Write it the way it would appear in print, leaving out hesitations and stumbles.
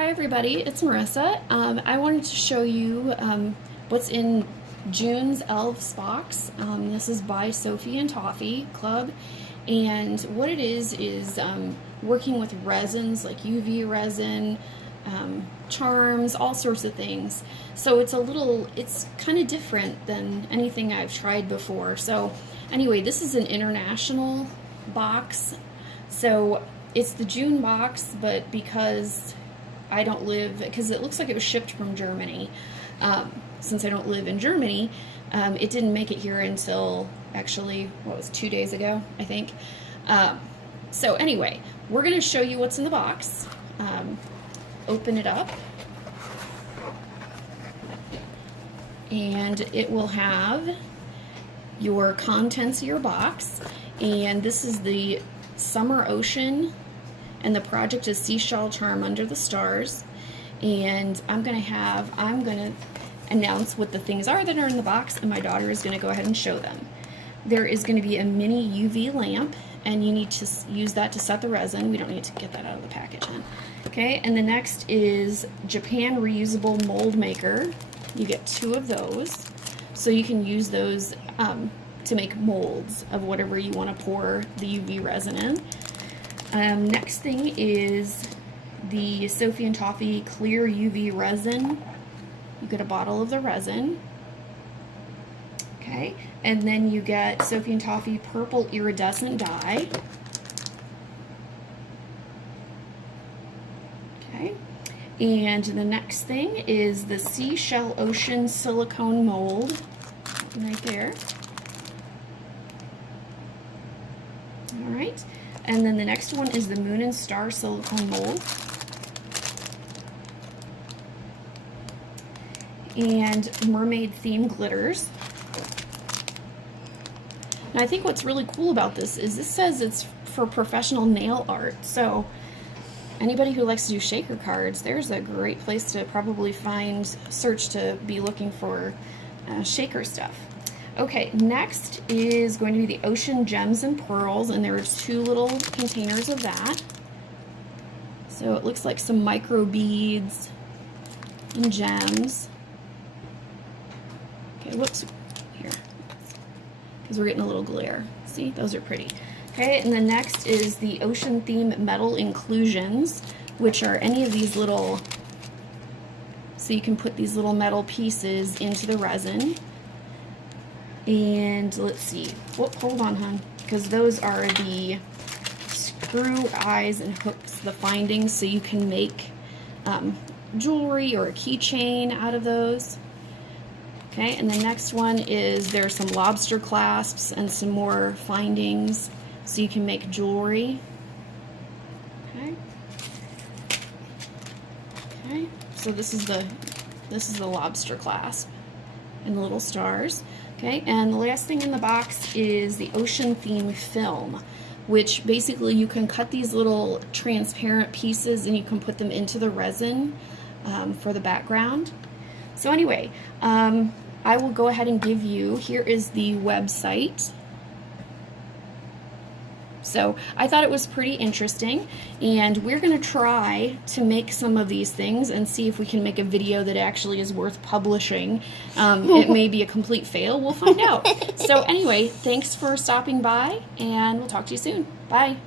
Hi everybody, it's Marissa. I wanted to show you what's in June's Elves box. This is by Sophie and Toffee Club, and what it is working with resins like UV resin, charms, all sorts of things. So it's kind of different than anything I've tried before. So anyway, this is an international box. So it's the June box, but because it looks like it was shipped from Germany. Since I don't live in Germany, it didn't make it here until actually, 2 days ago, I think. So anyway, we're going to show you what's in the box. Open it up. And it will have your contents of your box. And this is the Summer Ocean, and the project is Seashell Charm Under the Stars. And I'm gonna announce what the things are that are in the box, and my daughter is gonna go ahead and show them. There is gonna be a mini UV lamp, and you need to use that to set the resin. We don't need to get that out of the package, huh? Okay, and the next is Japan Reusable Mold Maker. You get 2 of those, so you can use those to make molds of whatever you want to pour the UV resin in. Next thing is the Sophie and Toffee Clear UV Resin. You get a bottle of the resin. Okay, and then you get Sophie and Toffee Purple Iridescent Dye. Okay, and the next thing is the Seashell Ocean Silicone Mold, right there. All right. And then the next one is the Moon and Star Silicone Mold. And Mermaid Theme Glitters. Now I think what's really cool about this is this says it's for professional nail art. So anybody who likes to do shaker cards, there's a great place to probably search to be looking for shaker stuff. Okay, next is going to be the Ocean Gems and Pearls, and there's 2 little containers of that. So it looks like some micro beads and gems. Okay, whoops, here, because we're getting a little glare. See, those are pretty. Okay, and then next is the Ocean Theme Metal Inclusions, which are any of these little, so you can put these little metal pieces into the resin. And let's see, whoop, hold on, hon, because those are the screw eyes and hooks, the findings, so you can make jewelry or a keychain out of those. Okay, and the next one is there's some lobster clasps and some more findings, so you can make jewelry. Okay. Okay, so this is the lobster clasp and the little stars. Okay, and the last thing in the box is the Ocean Theme Film, which basically you can cut these little transparent pieces and you can put them into the resin for the background. So anyway, I will go ahead and give you, here is the website. So I thought it was pretty interesting, and we're going to try to make some of these things and see if we can make a video that actually is worth publishing. It may be a complete fail. We'll find out. So anyway, thanks for stopping by, and we'll talk to you soon. Bye.